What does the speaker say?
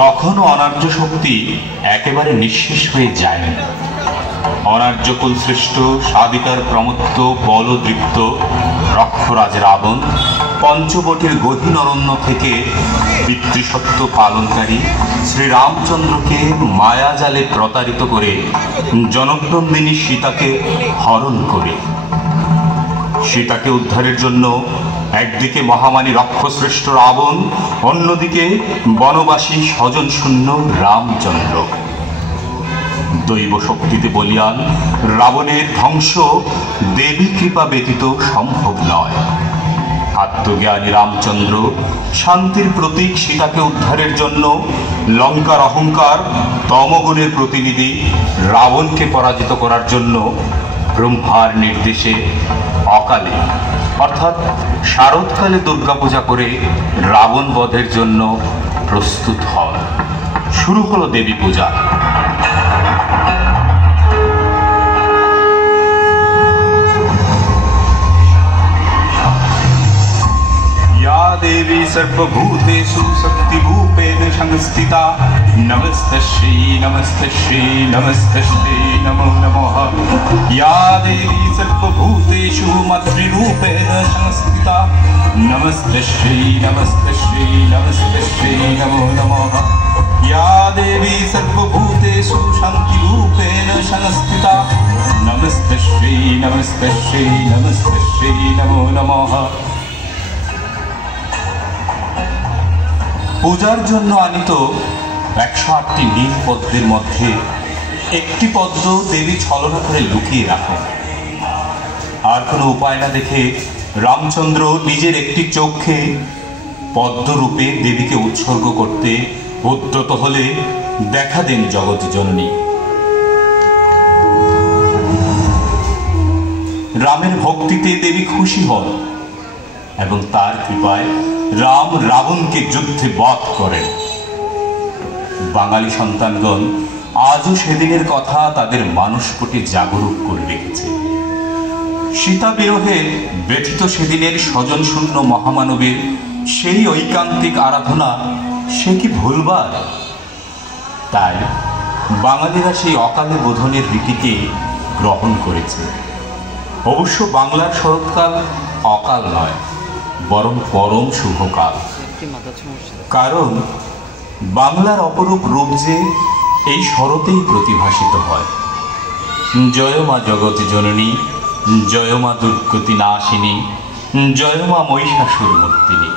তখনও অনার্য শক্তি একেবারে নিঃশেষ হয়ে যায়নি। অনার্য কুলশ্রেষ্ঠ সাধিকার প্রমত্ত বলদৃপ্ত রক্ষরাজ রাবণ পঞ্চবটির গহীন অরণ্য থেকে পিতৃসত্য পালনকারী শ্রীরামচন্দ্রকে মায়াজালে প্রতারিত করে জনকনন্দিনী সীতাকে হরণ করে সীতাকে উদ্ধারের জন্য একদিকে মহামানী রক্ষশ্রেষ্ঠ রাবণ, অন্যদিকে বনবাসী স্বজন শূন্য রামচন্দ্র। দৈব শক্তিতে বলিয়ান রাবণের ধ্বংস দেবী কৃপা ব্যতীত সম্ভব নয়। আত্মজ্ঞানী রামচন্দ্র শান্তির প্রতীক সীতাকে উদ্ধারের জন্য লঙ্কার অহংকার তমগুণের প্রতিনিধি রাবণকে পরাজিত করার জন্য ব্রহ্মার নির্দেশে অকালে অর্থাৎ শারদকালে দুর্গাপূজা করে রাবণ বধের জন্য প্রস্তুত হন। শুরু হলো দেবী পূজা। देवी सर्वभूतेषु शक्तिरूपेण संस्थिता नमस्तस्यै नमस्तस्यै नमस्तस्यै नमो नमः। या देवी सर्वभूतेषु मातृरूपेण संस्थिता नमस्तस्यै नमस्तस्यै नमस्तस्यै नमो नमः। या देवी सर्वभूतेषु शान्तिरूपेण संस्थिता नमस्तस्यै नमस्तस्यै नमस्तस्यै नमो नमः। পূজার জন্য আনিত 108টি নীল পদ্মের মধ্যে একটি পদ্ম দেবী ছলনা করে লুকিয়ে রাখেন। আর কোনো উপায় না দেখে রামচন্দ্র নিজের একটি চোখে পদ্মরূপে দেবীকে উৎসর্গ করতে উদ্যত হলে দেখা দেন জগৎ জননী। রামের ভক্তিতে দেবী খুশি হন এবং তার কৃপায় রাম রাবণকে যুদ্ধে বধ করেন। বাঙালি সন্তানগণ আজও সেদিনের কথা তাদের মানসপটে জাগরুক করে রেখেছে। সীতা বিরহে ব্যথিত সেদিনের স্বজন শূন্য মহামানবের সেই ঐকান্তিক আরাধনা সে কি ভুলবার? তাই বাঙালিরা সেই অকালে বোধনের রীতিকে গ্রহণ করেছে। অবশ্য বাংলার শরৎকাল অকাল নয়, বরং পরম শুভকাল। কারণ বাংলার অপরূপ রূপ যে এই শরতেই প্রতিভাসিত হয়। জয় মা জগৎ জননী, জয় মা দুর্গতি নাশিনী, জয় মা মহিষাসুর মর্দিনী।